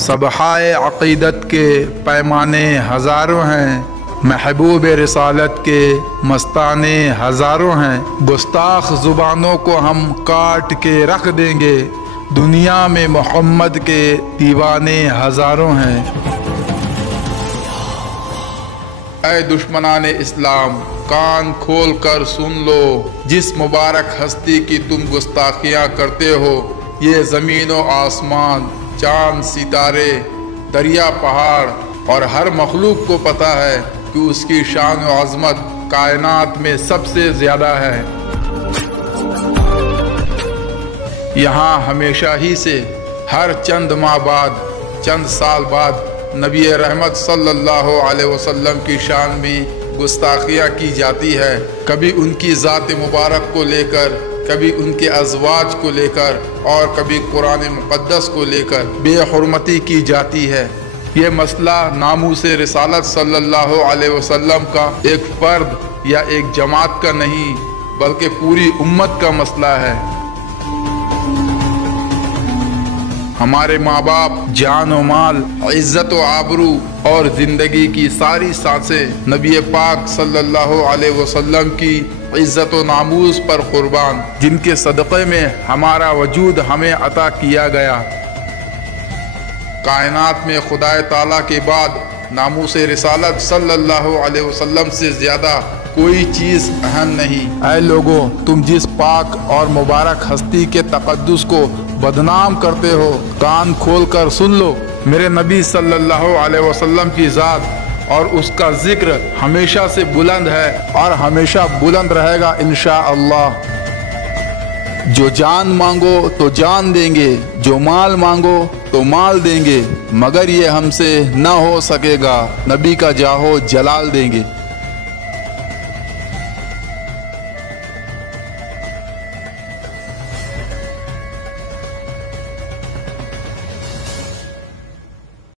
सबहाए अक़ीदत के पैमाने हज़ारों हैं, महबूब रिसालत के मस्ताने हज़ारों हैं। गुस्ताख ज़ुबानों को हम काट के रख देंगे, दुनिया में मोहम्मद के दीवाने हज़ारों हैं। ऐ दुश्मनाने इस्लाम, कान खोल कर सुन लो, जिस मुबारक हस्ती की तुम गुस्ताखियाँ करते हो। ये ज़मीन व आसमान, चाँद सितारे, दरिया पहाड़ और हर मखलूक को पता है कि उसकी शान व अज़मत कायनात में सबसे ज़्यादा है। यहाँ हमेशा ही से हर चंद माह बाद, चंद साल बाद नबी रहमत सल्लल्लाहु अलैहि वसल्लम की शान में गुस्ताखियाँ की जाती है। कभी उनकी ज़ात मुबारक को लेकर, कभी उनके अज़वाज को लेकर और कभी कुरान मुक़द्दस को लेकर बेहुरमती की जाती है। ये मसला नामूसे रिसालत सल्लल्लाहु अलैहि वसल्लम का एक फ़र्द या एक जमात का नहीं, बल्कि पूरी उम्मत का मसला है। हमारे माँ बाप, जान व माल, इज़्ज़त व आबरू और ज़िंदगी की सारी सांसें नबी पाक सल्लल्लाहु अलैहि वसल्लम की इज़्ज़त व नामूस पर कुर्बान, जिनके सदक़े में हमारा वजूद हमें अता किया गया। कायनात में खुदाए ताला के बाद नामूसे रिसालत सल्लल्लाहु अलैहि वसल्लम से ज़्यादा कोई चीज़ अहम नहीं। ऐ लोगों, तुम जिस पाक और मुबारक हस्ती के तक़द्दुस को बदनाम करते हो, कान खोल कर सुन लो। मेरे नबी सल्लल्लाहु अलैहि वसल्लम की ज़ात और उसका ज़िक्र हमेशा से बुलंद है और हमेशा बुलंद रहेगा इंशाअल्लाह। जो जान मांगो तो जान देंगे, जो माल मांगो तो माल देंगे, मगर ये हमसे न हो सकेगा, नबी का जाहो जलाल देंगे।